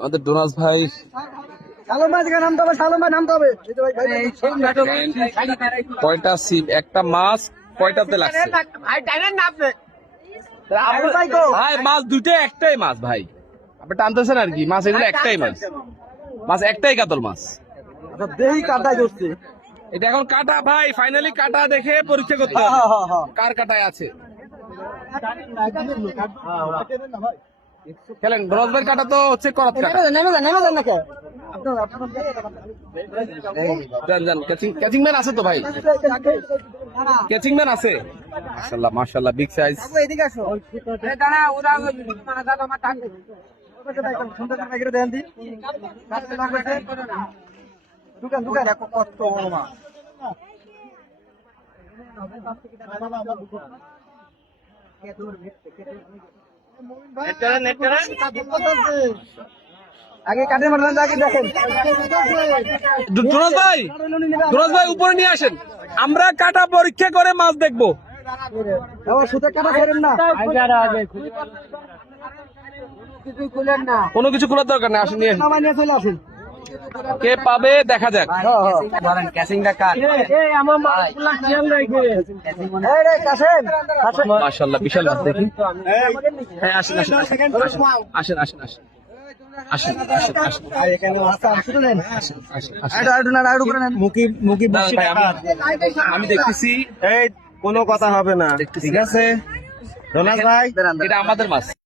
আমাদের ডোনাস ভাই কয়টা সিম একটা মাছ কয়টাতে লাগছে ভাই? মাছ দুইটাই একটাই মাছ ভাই, আপনি টানতেছেন আর কি? মাছ এগুলো একটাই মাছ, মাছ একটাই কাতল মাছ। এটা এখন কাটা ভাই, ফাইনালি কাটা দেখে পরীক্ষা করতে হবে কার কাটায় আছে। খেলেন ডোনাস ভাইয়ের কাটা তো হচ্ছে করাত কাটা। যান ক্যাচিং ম্যান আছে তো ভাই? ক্যাচিং ম্যান আছে? মাশাআল্লাহ মাশাআল্লাহ, বিগ সাইজ। আগে কাঠের মারলেন, আগে দেখেন ডোনাস ভাই উপরে নিয়ে আসেন, আমরা কাটা পরীক্ষা করে মাছ দেখবো। সুতে কাটা ধরেন না, কোনো কিছু খোলার দরকার নেই, আসেন নিয়ে আসেন। নামাই নিয়ে চলে আসুন। কে পাবে দেখা যাক। মাশাআল্লাহ বিশাল মাছ, দেখি। হ্যাঁ আসেন আসেন আসেন আসেন আসেন আসেন আমি দেখতেছি কোনো কথা হবে না, ঠিক আছে ডোনাস ভাই? এটা আমাদের মাছ।